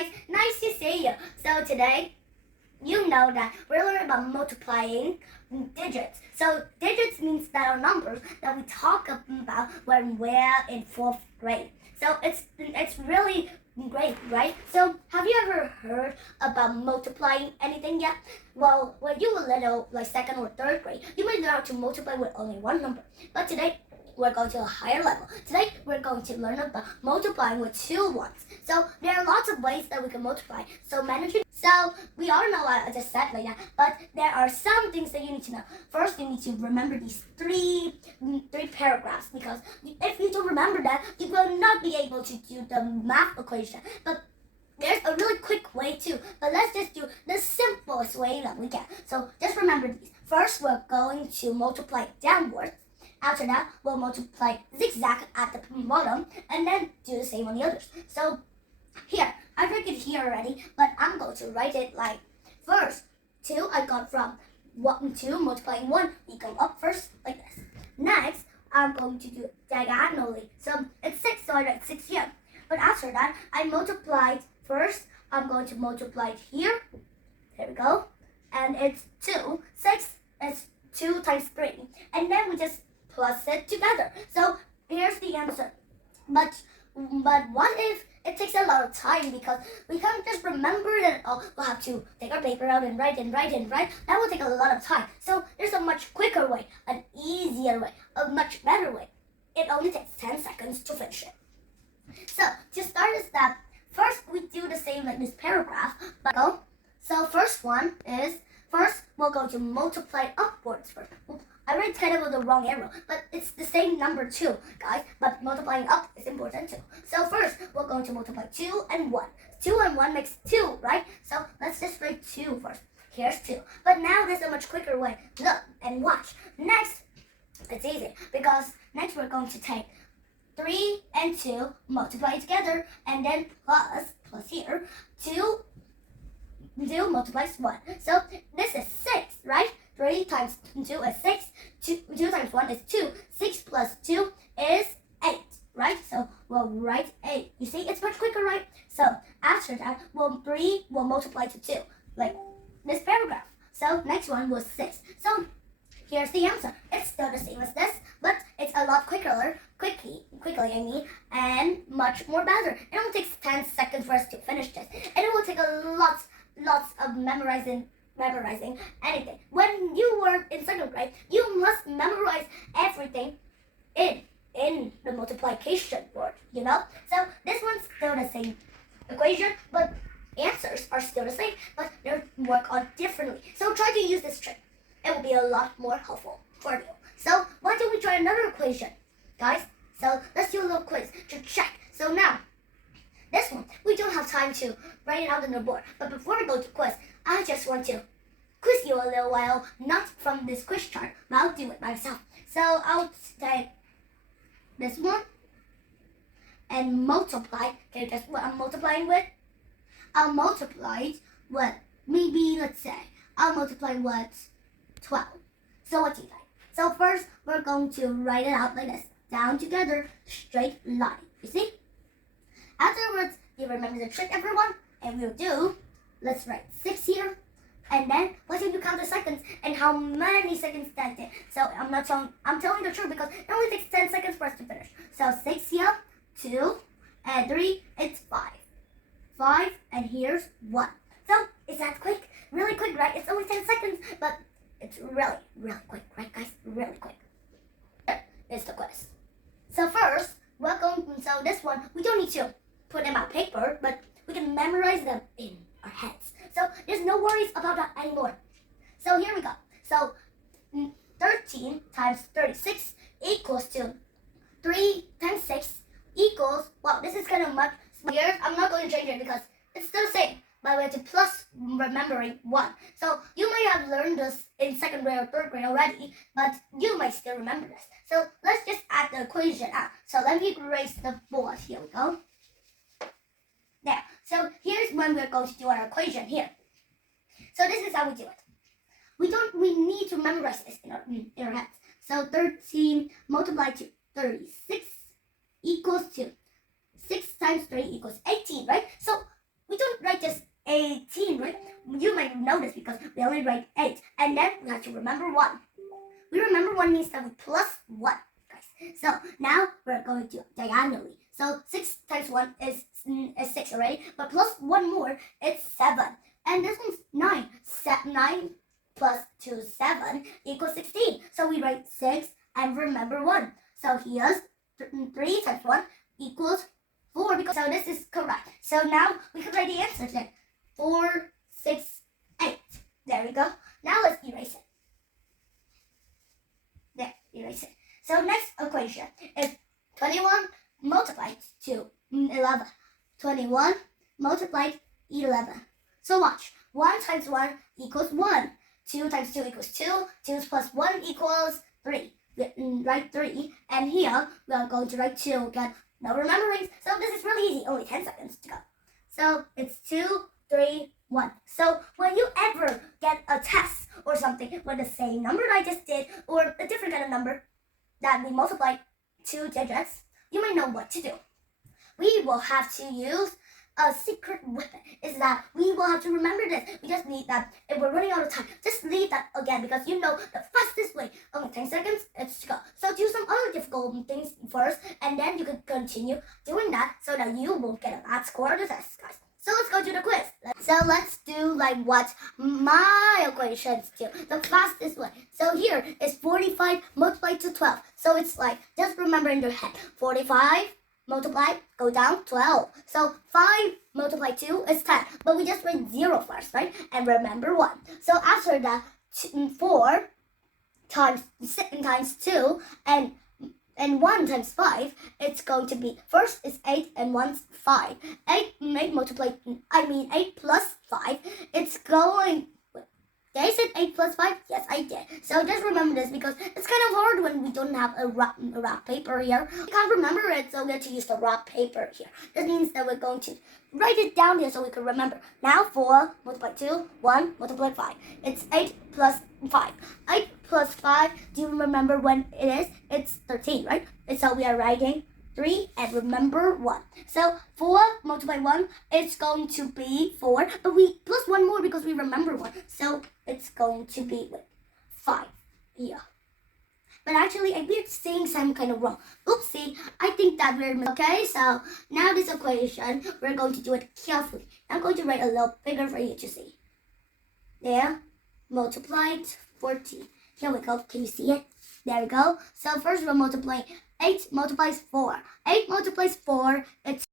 guys, nice to see you. So today, you know that we're learning about multiplying digits. So digits means that are numbers that we talk about when we're in 4th grade. So it's really great, right? So have you ever heard about multiplying anything yet? Well, when you were little, like 2nd or 3rd grade, you may learn how to multiply with only one number. But today, we're going to a higher level. Today, we're going to learn about multiplying with 2 ones. So there are lots of ways that we can multiply. So managing. So we all know I just said like that, but there are some things that you need to know. First, you need to remember these three paragraphs, because if you don't remember that, you will not be able to do the math equation. But there's a really quick way too, but let's just do the simplest way that we can. So just remember these. First, we're going to multiply downwards. After that, we'll multiply zigzag at the bottom, and then do the same on the others. So here, I wrote it here already, but I'm going to write it like first 2 I got from 2 multiplying 1. We go up first like this. Next, I'm going to do diagonally. So it's 6, so I write 6 here. But after that, I multiplied first. I'm going to multiply it here. There we go. And it's 2. 6 is 2 times 3. And then we just plus it together. So here's the answer. But what if it takes a lot of time, because we can't just remember it all. We'll have to take our paper out and write and write and write. That will take a lot of time. So there's a much quicker way, an easier way, a much better way. It only takes 10 seconds to finish it. So to start a step, first we do the same like this paragraph. So first one is, first we're going to multiply upwards first. I wrote kind of with the wrong arrow, but it's the same number 2, guys. But multiplying up is important too. So first, we're going to multiply 2 and 1. 2 and 1 makes 2, right? So let's just write 2 first. Here's 2. But now there's a much quicker way. Look and watch. Next, it's easy, because next we're going to take 3 and 2, multiply together, and then plus here, 2 multiplies 1. So this is 6, right? 3 times 2 is 6. 2 times 1 is 2. 6 plus 2 is 8, right? So we'll write 8. You see, it's much quicker, right? So after that, 3 will multiply to 2, like this paragraph. So next one was 6. So here's the answer. It's still the same as this, but it's a lot quickly, and much more better. It only takes 10 seconds for us to finish this, and it will take a lots of memorizing anything. When you were in 2nd grade, you must memorize everything in the multiplication board, you know? So this one's still the same equation, but answers are still the same, but they're worked on differently. So try to use this trick. It will be a lot more helpful for you. So why don't we try another equation, guys? So let's do a little quiz to check. So now, this one, we don't have time to write it out on the board. But before we go to quiz, I just want to quiz you a little while, not from this quiz chart, but I'll do it myself. So I'll take this one and multiply. Can you guess what I'm multiplying with? I'll multiply it with, maybe, let's say, I'll multiply with 12. So what do you think? So first, we're going to write it out like this. Down together, straight line. You see? Afterwards, you remember the trick, everyone? And we'll do, let's write 6 here. And then, what if you count the seconds and how many seconds that did? So I'm telling the truth, because it only takes 10 seconds for us to finish. So 6 here, 2, and 3, it's 5. 5, and here's 1. So, is that quick? Really quick, right? It's only 10 seconds, but it's really, really quick, right, guys? Really quick. Here is the quiz. So first, so this one, we don't need to put them on paper, but we can memorize them in our heads. So there's no worries about that anymore. So here we go. So 13 times 36 equals to 3 times 6 equals, well, this is kind of much. Here, I'm not going to change it because it's still the same. But we have to plus remembering 1. So you might have learned this in 2nd grade or 3rd grade already, but you might still remember this. So let's just add the equation out. So let me erase the board. Here we go. There. So here's when we're going to do our equation here. So this is how we do it. We need to memorize this in our heads. So 13 multiplied to 36 equals to 6 times 3 equals 18, right? So we don't 18, right? You might notice because we only write 8. And then we have to remember 1. We remember 1 means that we plus 1, guys. So now we're going to diagonally. So 6 times 1 is 6 already. But plus 1 more, it's 7. And this one's 9. 9 plus 2, 7 equals 16. So we write 6 and remember 1. So here's 3 times 1 equals 4. So this is correct. So now we can write the answer then. 4, 6, 8. There we go. Now let's erase it. There, erase it. So next equation is 21 multiplied to 11. 21 multiplied 11. So watch. 1 times 1 equals 1. 2 times 2 equals 2. 2 plus 1 equals 3. Write 3. And here we are going to write 2 again. No remembering. So this is really easy. Only 10 seconds to go. So it's 2, 3, 1. So when you ever get a test or something with the same number I just did or a different kind of number that we multiply 2 digits, you may know what to do. We will have to use a secret weapon. Is that we will have to remember this. We just need that. If we're running out of time, just leave that again because you know the fastest way. Only 10 seconds, it's to go. So do some other difficult things first and then you can continue doing that so that you will get a bad score on the test, guys. So let's go to the quiz. So let's do like what my equations do. The fastest way. So here is 45 multiplied to 12. So it's like, just remember in your head. 45 multiply, go down, 12. So 5 multiplied 2 is 10. But we just write 0 first, right? And remember 1. So after that, 4 times 2 and 1 times 5, it's going to be, first is 8 and 1's 5. 8 plus 5, it's going, did I say 8 plus 5? Yes, I did. So just remember this because it's kind of hard when we don't have a wrap paper here. We can't remember it, so we have to use the wrap paper here. This means that we're going to write it down here so we can remember. Now 4 multiplied 2, 1 multiplied 5. It's 8 plus 5. 8 plus 5, do you remember when it is? It's 13, right? And so we are writing 3 and remember 1. So 4 multiplied 1, it's going to be 4, but we plus 1 more because we remember 1. So it's going to be 5 here. But actually, we're saying something kind of wrong. Oopsie, I think that we're... Okay, so now this equation, we're going to do it carefully. I'm going to write a little bigger for you to see. There, multiplied 14. Here we go. Can you see it? There we go. So first we'll multiply 8 multiplies 4. 8 multiplies 4, it's